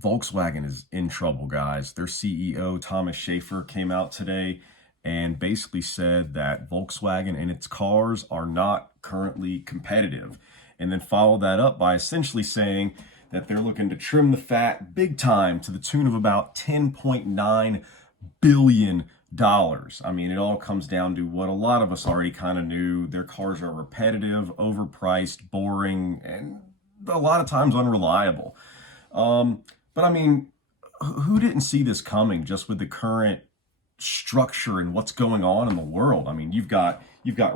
Volkswagen is in trouble, guys. Their CEO, Thomas Schaefer, came out today and basically said that Volkswagen and its cars are not currently competitive. And then followed that up by essentially saying that they're looking to trim the fat big time to the tune of about $10.9 billion. I mean, it all comes down to what a lot of us already kind of knew. Their cars are repetitive, overpriced, boring, and a lot of times unreliable. But I mean, who didn't see this coming just with the current structure and what's going on in the world? I mean, you've got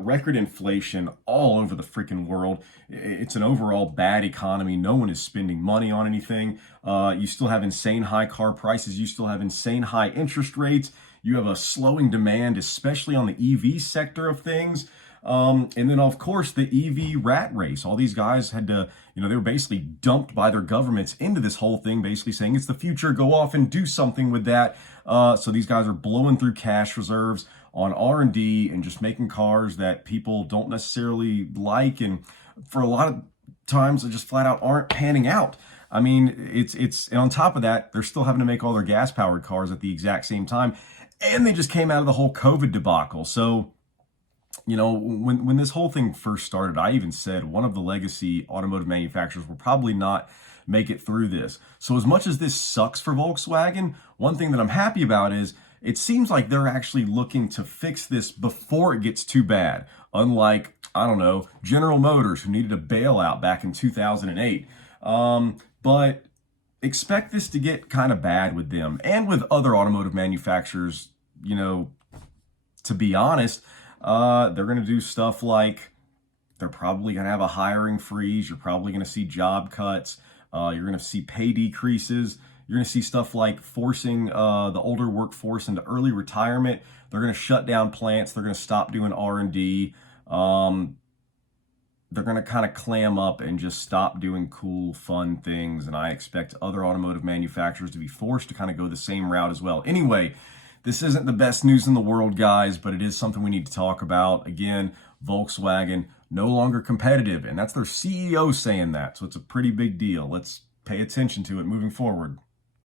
record inflation all over the freaking world. It's an overall bad economy. No one is spending money on anything. You still have insane high car prices. You still have insane high interest rates. You have a slowing demand, especially on the EV sector of things. And then, of course, the EV rat race. All these guys had to, they were basically dumped by their governments into this whole thing, basically saying it's the future, go off and do something with that. So these guys are blowing through cash reserves on R&D and just making cars that people don't necessarily like. And for a lot of times, they just flat out aren't panning out. I mean, and on top of that, they're still having to make all their gas-powered cars at the exact same time. And they just came out of the whole COVID debacle. So, when this whole thing first started, I even said one of the legacy automotive manufacturers will probably not make it through this. So as much as this sucks for Volkswagen, one thing that I'm happy about is it seems like they're actually looking to fix this before it gets too bad. Unlike, I don't know, General Motors, who needed a bailout back in 2008. But expect this to get kind of bad with them and with other automotive manufacturers, to be honest. They're going to do stuff like they're probably going to have a hiring freeze. You're probably going to see job cuts. You're going to see pay decreases. You're going to see stuff like forcing the older workforce into early retirement. They're going to shut down plants. They're going to stop doing R&D. They're going to kind of clam up and just stop doing cool, fun things. And I expect other automotive manufacturers to be forced to kind of go the same route as well. Anyway, this isn't the best news in the world, guys, but it is something we need to talk about. Again, Volkswagen no longer competitive, and that's their CEO saying that, so it's a pretty big deal. Let's pay attention to it moving forward.